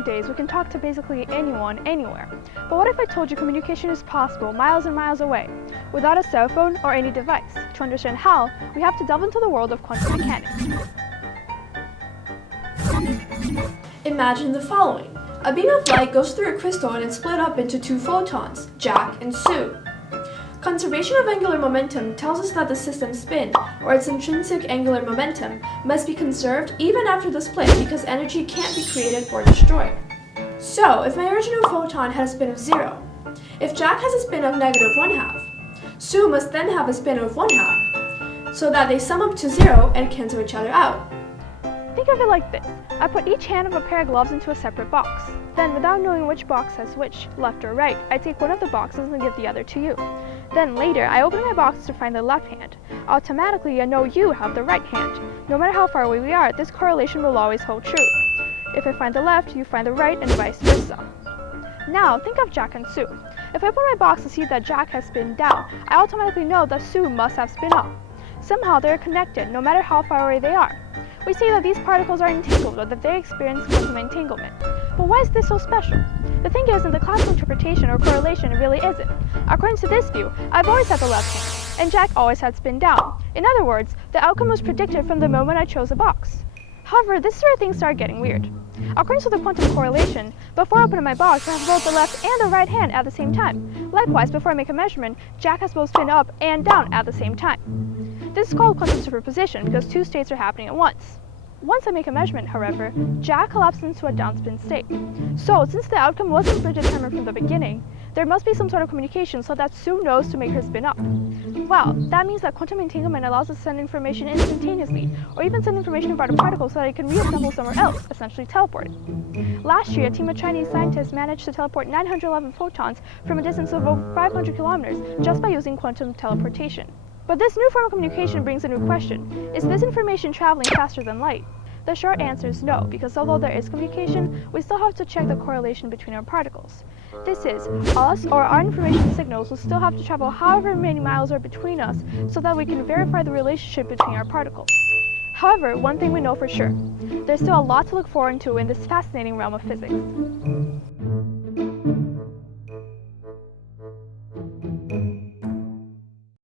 Nowadays, we can talk to basically anyone, anywhere. But what if I told you communication is possible miles and miles away, without a cell phone or any device? To understand how, we have to delve into the world of quantum mechanics. Imagine the following. A beam of light goes through a crystal and is split up into two photons, Jack and Sue. Conservation of angular momentum tells us that the system's spin, or its intrinsic angular momentum, must be conserved even after the split because energy can't be created or destroyed. So, if my original photon had a spin of 0, if Jack has a spin of -1/2, Sue must then have a spin of 1/2, so that they sum up to 0 and cancel each other out. Think of it like this. I put each hand of a pair of gloves into a separate box. Then, without knowing which box has which, left or right, I take one of the boxes and give the other to you. Then later, I open my box to find the left hand. Automatically, I know you have the right hand. No matter how far away we are, this correlation will always hold true. If I find the left, you find the right, and vice versa. Now, think of Jack and Sue. If I open my box to see that Jack has spin down, I automatically know that Sue must have spin up. Somehow, they are connected, no matter how far away they are. We say that these particles are entangled or that they experience quantum entanglement. But why is this so special? The thing is, in the classical interpretation or correlation, it really isn't. According to this view, I've always had the left hand, and Jack always had spin down. In other words, the outcome was predicted from the moment I chose a box. However, this is where things start getting weird. According to the quantum correlation, before opening my box, I have both the left and the right hand at the same time. Likewise, before I make a measurement, Jack has both spin up and down at the same time. This is called quantum superposition because two states are happening at once. Once I make a measurement, however, Jack collapses into a downspin state. So, since the outcome wasn't predetermined from the beginning, there must be some sort of communication so that Sue knows to make her spin up. Well, that means that quantum entanglement allows us to send information instantaneously, or even send information about a particle so that it can reassemble somewhere else, essentially teleport it. Last year, a team of Chinese scientists managed to teleport 911 photons from a distance of over 500 kilometers just by using quantum teleportation. But this new form of communication brings a new question. Is this information traveling faster than light? The short answer is no, because although there is communication, we still have to check the correlation between our particles. This is, us or our information signals will still have to travel however many miles are between us so that we can verify the relationship between our particles. However, one thing we know for sure, there's still a lot to look forward to in this fascinating realm of physics.